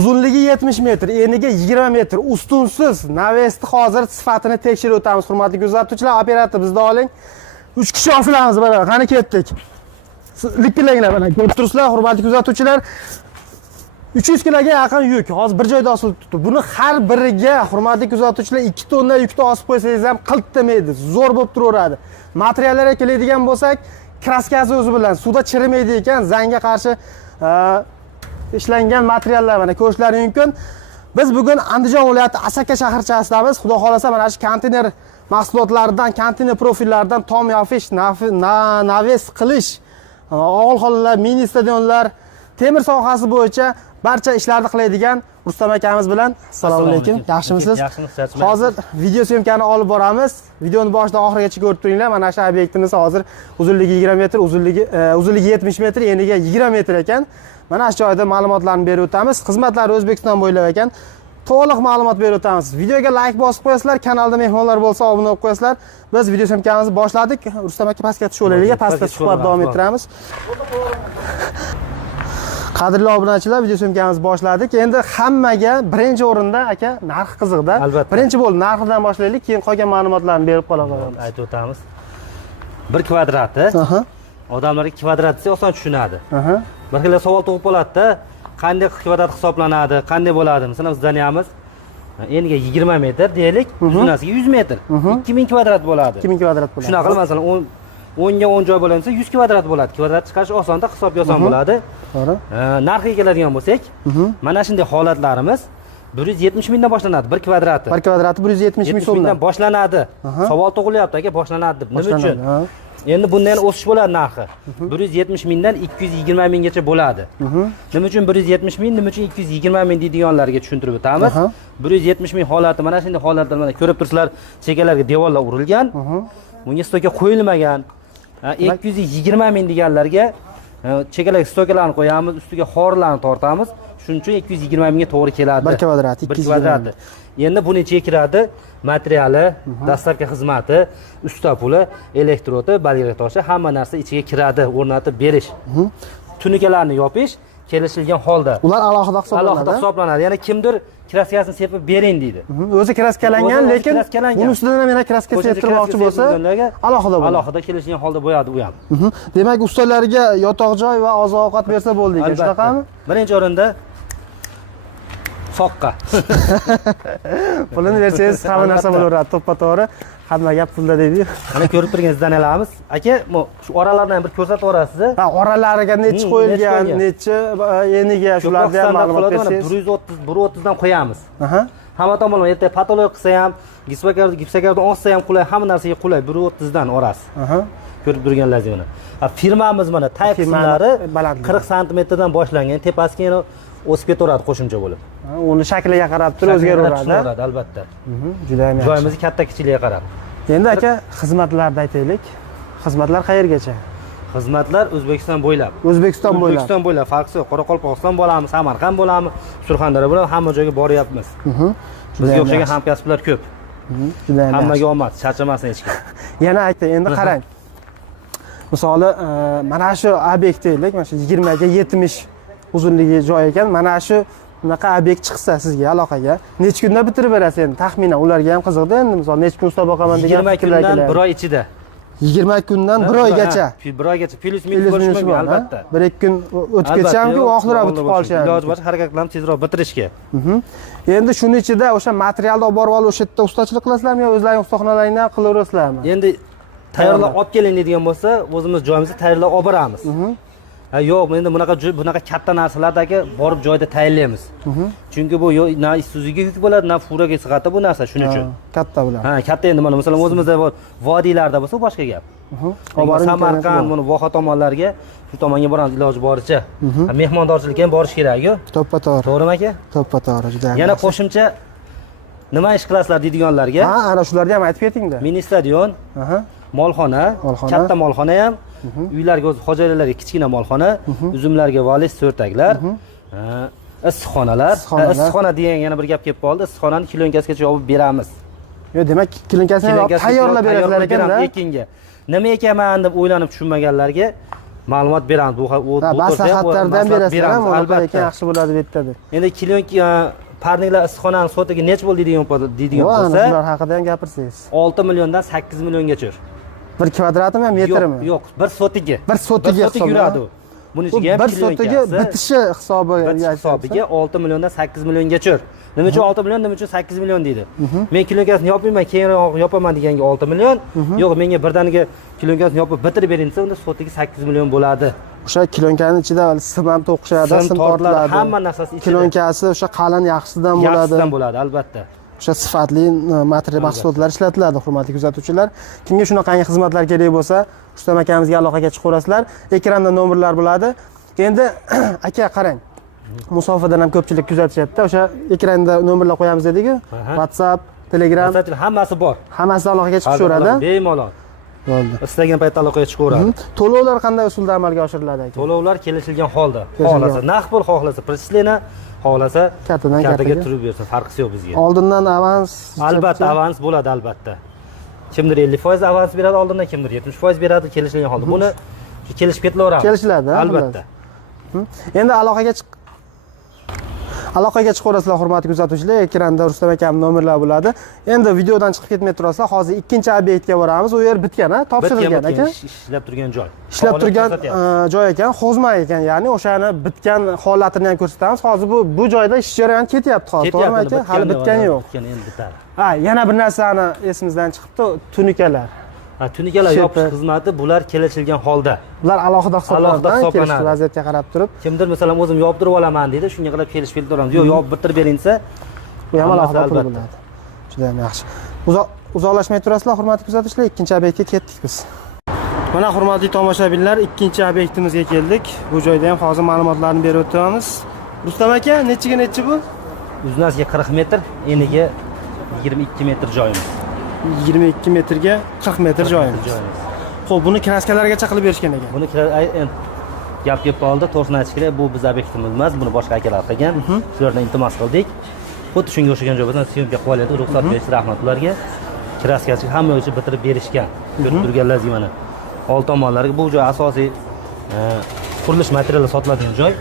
Uzunligi 70 metr, eniga 20 metr, ustunsiz Naves'ni hozir sifatini tekshirib o'tamiz. Hurmatli kuzatuvchilar, operator bizda oling. 3 kishi osilamiz mana. Qani ketdik. Likillanglar mana. Ko'rib turibsizlar, hurmatli kuzatuvchilar. 300 kiloga yaqin yuk. Hozir bir joyda osilib turibdi. Buni har biriga hurmatli kuzatuvchilar 2 tonna yukni osib qo'ysangiz ham qiltmaydi. Zo'r bo'lib turaveradi. Materiallarga keladigan bo'lsak, kraskasi o'zi bilan suvda chirimaydi ekan, zangga qarshi ishlangan materiallar mana ko'rishlaringiz mumkin. Biz bugun Andijon viloyati Asaka shaharchasidamiz. Xudo xolasa mana shu konteyner mahsulotlaridan, konteyner profillaridan tom yopish, naves qilish, og'il xonalar, mini stadionlar, temir sohasi bo'yicha barcha ishlarni qiladigan Rustam akamiz bilan. Assalomu alaykum. Yaxshimisiz? Yaxshimisiz. Hozir video syomkani olib boramiz. Videoni boshidan oxirigacha ko'rib turinglar. Mana shu obyektimiz hozir uzunligi 20 metr, uzunligi 70 metr, eniga 20 metr ekan. Mana shu joyda ma'lumotlarni berib o'tamiz. Xizmatlari O'zbekiston bo'ylab ekan. To'liq ma'lumot berib o'tamiz. Videoga like bosib qo'yasizlar, kanalda mehmonlar bo'lsa obuna bo'lib qo'yasizlar. Biz video syomkamizni boshladik. Rustam aka pastga tushib olaylik, pastda suhbat davom ettiramiz. Qadrli obunachilar, video syomkamizni boshladik. Endi hammaga birinchi o'rinda aka narx qiziqda. Birinchi bo'lib narxidan boshlaylik, keyin qolgan ma'lumotlarni berib qolamiz. Aytib o'tamiz. 1 kvadrati. Odamlarga kvadrat desa oson tushunadi. Bir xil savol tug'ib qoladi-da, qanday kvadrat hisoblanadi, qanday bo'ladi? Masalan, bizdaniyamiz eniga 20 metr deylik, uzunasiga 100 metr. 2000 kvadrat bo'ladi. 2000 kvadrat bo'ladi. Shunaqa masalan 10 ga 10 joy bo'lsa 100 kvadrat bo'ladi. Kvadrat chiqarish osonda, hisobga oson bo'ladi. To'g'ri. Narxiga keladigan bo'lsak, mana shunday holatlarimiz 170 mingdan boshlanadi 1 kvadrati. 1 kvadrati 170 ming so'mdan boshlanadi. Savol tug'ilyapti aka, boshlanadi deb. Nima uchun? Endi bundan o'sish bo'ladi narxi. 170 mingdan 220 minggacha bo'ladi. Nima uchun 170 ming, nima uchun 220 ming deydiganlarga tushuntirib o'tamiz. 170 ming holati, mana shunday holatlar mana ko'rib turibsizlar, chekalarga devorlar urilgan. Bunga stoka qo'yilmagan. 220 ming deganlarga chekalarga stokalarni qo'yamiz, ustiga xorlarni tortamiz. Shuning uchun 220 mingga to'g'ri keladi. 1 kvadrat, 1 kvadrati. Endi buni ichiga kiradi materiali, dastlabki xizmati, usta puli, elektrodi, balg'ak toshi, hamma narsa ichiga kiradi, o'rnatib berish. Tunikalarni yopish kelishilgan holda. Ular alohida hisoblanadi. Alohida hisoblanadi. Ya'ni kimdir kraskasini sepib bering deydi. O'zi kraskalangan, lekin uning ustidan ham yana kraska septirmoqchi bo'lsa, alohida bo'ladi. Alohida kelishgan holda bo'yadi u ham. Demak, ustalarga yotoq joy va oziq-ovqat bersa bo'ldi ekan, shunaqami? Birinchi o'rinda soqqa. Pulini bersangiz hamma narsa bo'laveradi, to'ppa-to'g'ri. Hamma gap pulda deydi. Mana ko'rib turganingizni alamiz. Aka, shu oralardan bir ko'rsatib o'rasiz. Ha, oralariga necha qo'yilgan, necha eniga shularni ham ma'lumot bersangiz. 130 dan qo'yamiz. Hamma tomonlama erta patolog qilsa ham, gipsakardan olsa ham qulay, hamma narsaga qulay 130 dan orasi. Ko'rib turganlaringiz mana. Firmamiz mana tag qismlari 40 sm dan boshlangan, tepasiga yana o'sib ketaveradi qo'shimcha bo'lib. Uni shakliga qarab turib o'zgaraveradi. Albatta. Juda ham yaxshi. Joyimizni katta kichikligiga qarab. Endi aka, xizmatlarni aytaylik. Xizmatlar qayergacha? Xizmatlar O'zbekiston bo'ylab. O'zbekiston bo'ylab. O'zbekiston bo'ylab, farqi yo'q. Qoraqalpog'iston bo'lamiz, Samarqand bo'lamiz, Surxondaryo bo'lamiz, hamma joyga boryapmiz. Bizga o'xshagan hamkasblar ko'p. Juda ham. Hammaga omad, charchamasin hech kim. Yana aytay, endi qarang. Misoli, mana shu obyekt deylik, mana shu 20 ga 70 uzunligi joy ekan. Mana shu bunaqa obyekt chiqsa sizga aloqaga, necha kunda bitirib berasiz endi? Taxminan ularga ham qiziqda endi, misol necha kun ushlab boqaman degan 20 kundan 1 oy ichida. 20 kundan 1 oygacha. 1 oygacha plus minus bo'lishi mumkin albatta. 1-2 kun o'tib ketsa hamki, oxirroq bitib qolishi ham. Iloji boricha harakat qilamiz tezroq bitirishga. Endi shuning ichida o'sha materialni olib borib o'sha yerda ustachilik qilasizlarmi yo o'zlaringiz ustaxonalaringdan qilaverasizlarmi? Endi tayyorlab olib keling deydigan bo'lsa, o'zimiz joyimizda tayyorlab olib boramiz. Yo'q, endi bunaqa katta narsalardagi borib joyda tayyorlaymiz. Chunki bu na Isuzuga yuk bo'ladi, na furaga sig'adi bu narsa, shuning uchun. Katta bo'ladi. Ha, katta endi mana masalan o'zimizda vodiylarda bo'lsa boshqa gap. Samarqand, buni Voha tomonlarga, shu tomonga boramiz iloji boricha. Mehmondorchilikka ham borish kerak-ku. To'ppa-to'g'ri. To'g'rimi aka? To'ppa-to'g'ri, juda ham. Yana qo'shimcha nima ish qilasizlar deydiganlarga? Ha, ana shularni ham aytib keting-da. Mini stadion, molxona, katta molxona ham, uylarga o'z xo'jaliklarga kichkina molxona, uzumlarga volis so'rtaklar, issiqxonalar. Issiqxona degan yana bir gap kelib qoldi. Issiqxonani kilonkasigacha yopib beramiz. Yo, demak, kilonkasini tayyorlab berasizlar ekan-da. Ekinga. Nima ekaman deb o'ylanib tushunmaganlarga ma'lumot beramiz. Bu maslahatlardan berasizlar ham, albatta ekan yaxshi bo'ladi bu yerda deb. Endi klinka parniklar issiqxonani sotiga nech bo'ldi deydigan bo'lsa, ular haqida ham gapirsangiz. 6 milliondan 8 milliongacha. 1 kvadratmi, metrmi? Yo'q, 1 sotiga. 1 sotiga yuradi u. Buni ichiga ham 1 sotiga bitishi hisobiga 6 milliondan 8 milliongacha. Nima uchun 6 million, nima uchun 8 million deydi? Men klinkasini yopmayman, keyinroq yopaman deganga 6 million. Yo'q, menga birdaniga klinkasini yopib bitirib bering desa, unda sotiga 8 million bo'ladi. O'sha klonkaning ichida sim ham to'qishadi, sim tortiladi. Hamma narsasi ichida. Klonkasi o'sha qalin yaxshisidan bo'ladi. Yaxshisidan bo'ladi, albatta. O'sha sifatli material mahsulotlar ishlatiladi, hurmatli kuzatuvchilar. Kimga shunaqangi xizmatlar kerak bo'lsa, Rustam akamizga aloqaga chiqaverasizlar. Ekranda nomerlar bo'ladi. Endi aka qarang. Musofadan ham ko'pchilik kuzatishyapti. O'sha ekranda nomerlar qo'yamiz dedik-ku. WhatsApp, Telegram, hammasi bor. Hammasi aloqaga chiqaveradi. Bemalol. Bo'ldi. Istagan paytda aloqaga chiqaveradi. To'lovlar qanday usulda amalga oshiriladi aka? To'lovlar kelishilgan holda. Xohlasa naqd pul, xohlasa prislena, xohlasa kartaga turib bersin, farqi yo'q bizga. Oldindan avans? Albatta, avans bo'ladi albatta. Kimdir 50% avans beradi oldindan, kimdir 70% beradi kelishilgan holda. Buni kelishib ketilaveramiz. Kelishiladi, albatta. Endi aloqaga chiqaverasizlar, hurmatli kuzatuvchilar. Ekranda Rustam akam nomerlar bo'ladi. Endi videodan chiqib ketmay turasizlar. Hozir ikkinchi obyektga boramiz. U yer bitgan, topshirilgan ekan. Ishlab turgan joy. Ishlab turgan joy ekan, xozma ekan. Ya'ni o'shani bitgan holatini ham ko'rsatamiz. Hozir bu joyda ish jarayoni ketyapti hozir. To'g'rimi aka? Hali bitgani yo'q. Endi bitadi. Ha, yana bir narsani esimizdan chiqibdi, tunikalar. Tunikalar yopish xizmati bular kelishilgan holda. Bular alohida hisoblanadi, vaziyatga qarab turib. Kimdir masalan o'zim yoptirib olaman deydi, shunga qarab kelishib keltiramiz. Yo'q, yopib bitirib bering desa, bu ham alohida pul bo'ladi. Juda ham yaxshi. Uzoqlashmay turasizlar, hurmatli kuzatuvchilar. Ikkinchi obyektga ketdik biz. Mana hurmatli tomoshabinlar, ikkinchi obyektimizga keldik. Bu joyda ham hozir ma'lumotlarni berib o'tamiz. Rustam aka, nechi bu? Uznasiga 40 metr, eniga 22 metr joyimiz. 22 metrga 40 metr joyimiz. Xo'p, buni kraskalargacha qilib berishgan ekan. Buni gap qoldi, to'g'risini aytish kerak, bu biz obyektimiz emas, buni boshqa akalar qilgan. Shulardan iltimos qildik. Xuddi shunga o'xshagan joy bo'lsa, syomka qilib oladi, ruxsat berish, rahmat ularga. Kraskachi hamma o'zi bitirib berishgan. Ko'rib turganlaringiz mana. Old tomonlariga bu joy asosiy qurilish materiallari sotiladigan joy.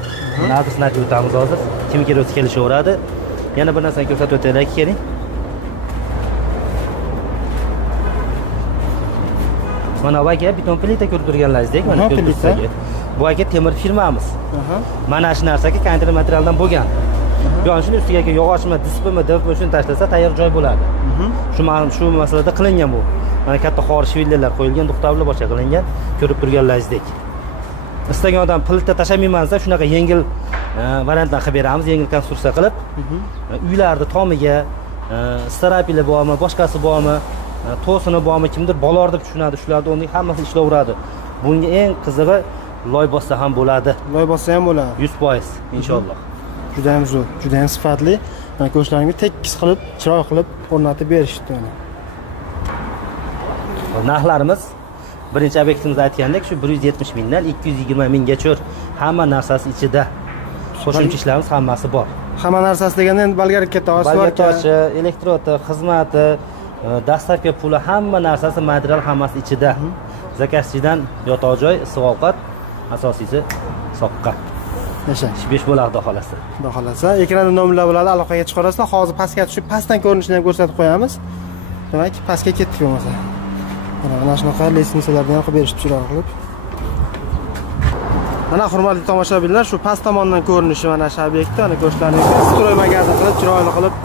Buni adresini aytib o'tamiz hozir. Kim kerak bo'lsa kelishaveradi. Yana bir narsani ko'rsatib o'taylik, keling. Mana bu aka beton plita ko'rib turganlaringizdek, mana plitaga. Bu aka temir firmamiz. Mana shu narsaga konteyner materialdan bo'lgan. Yo'q, shuni ustiga yog'ochmi, dispmi, divmi shuni tashlasa tayyor joy bo'ladi. Shu masalada qilingan bu. Mana katta xor shvillerlar qo'yilgan, duxtablar boshqa qilingan, ko'rib turganlaringizdek. Istagan odam plita tashlamayman desa, shunaqa yengil variantdan qilib beramiz, yengil konstruksiya qilib. Uylarda tomiga starapili bormi, boshqasi bormi, to'sini bormi, kimdir bolar deb tushunadi, shularni o'rniga hammasi ishlayveradi. Bunga eng qizig'i loy bossa ham bo'ladi. Loy bossa ham bo'ladi. 100% inshaalloh. Juda ham zo'r, juda ham sifatli. Mana ko'shlarga tekis qilib, chiroq qilib o'rnatib berishdi uni. Narxlarimiz birinchi obyektimizda aytgandek, shu 170 mingdan 220 minggacha hamma narsasi ichida. Qo'shimcha ishlarimiz hammasi bor. Hamma narsasi deganda endi bolgarka toshi, elektrodi, xizmati, dastlabki puli, hamma narsasi, material hammasi ichida. Zakazchidan yotoq joy, issiq ovqat, asosiysi sovqat. Yashash. 5 bo'ladi xohlasa. Xudo xolasa, ekranda nomerlar bo'ladi, aloqaga chiqarasizlar. Hozir pastga tushib, pastdan ko'rinishini ham ko'rsatib qo'yamiz. Demak, pastga ketdik bo'lmasa. Mana shunaqa lestnitsalarni ham qilib berishdi chiroq qilib. Mana hurmatli tomoshabinlar, shu past tomondan ko'rinishi mana shu obyektda, ana ko'shlarni stroy magazin qilib, chiroyli qilib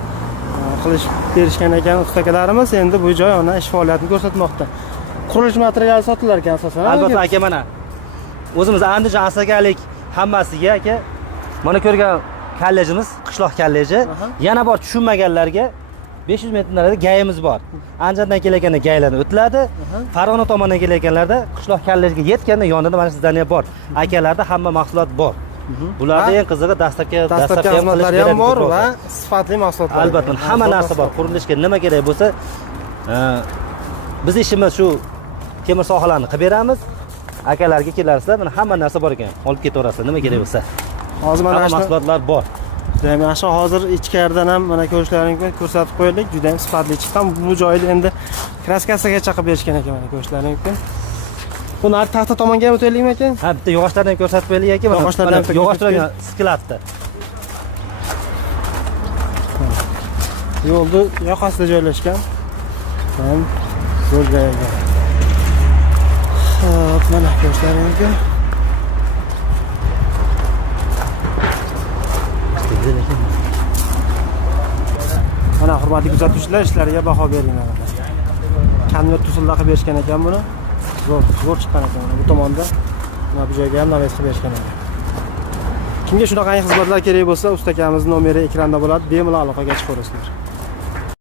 qilish berishgan ekan ustakalarimiz. Endi bu joy ona ish faoliyatini ko'rsatmoqda. Qurilish materiali sotilar ekan asosan. Albatta aka, mana o'zimiz Andijon asakalik hammasiga aka, mana ko'rgan kollejimiz, qishloq kolleji. Yana bor tushunmaganlarga 500 metr narida gayimiz bor. Andijondan kelayotganda gaylarni o'tiladi. Farg'ona tomondan kelayotganlarda qishloq kollejiga yetganda yonida mana sizdan ham bor. Akalarda hamma mahsulot bor. Bularda eng qizig'i dastlabki xizmatlari ham bor va sifatli mahsulotlar. Albatta, hamma narsa bor. Qurilishga nima kerak bo'lsa, biz ishimiz shu temir sohalarni qilib beramiz. Akalarga kelarsizlar, mana hamma narsa bor ekan. Olib ketaverasizlar, nima kerak bo'lsa. Hozir mana shu mahsulotlar bor. Juda yaxshi. Hozir ichkaridan ham mana ko'rishlaringizni ko'rsatib qo'ydik. Juda ham sifatli chiqqan. Bu joyda endi kraskasigacha qilib berishgan ekan mana ko'rishlaringiz. Bu narx taxta tomonga ham o'taylikmi aka? Ha, bitta yog'ochlardan ko'rsatib beraylik aka. Yog'ochlardan yog'ochlar sklatda. Yo'lni yoqasida joylashgan. Ham zo'r joyga. Hop, mana ko'rsataman aka. Mana hurmatli kuzatuvchilar, ishlariga baho beringlar. Kamyob tusulda qilib berishgan ekan buni. Zo'r chiqqan ekan. Bu tomonda mana bu joyga ham naves qilib berishgan ekan. Kimga shunaqa xizmatlar kerak bo'lsa, usta akamizning nomeri ekranda bo'ladi. Bemalol aloqaga chiqaverasizlar.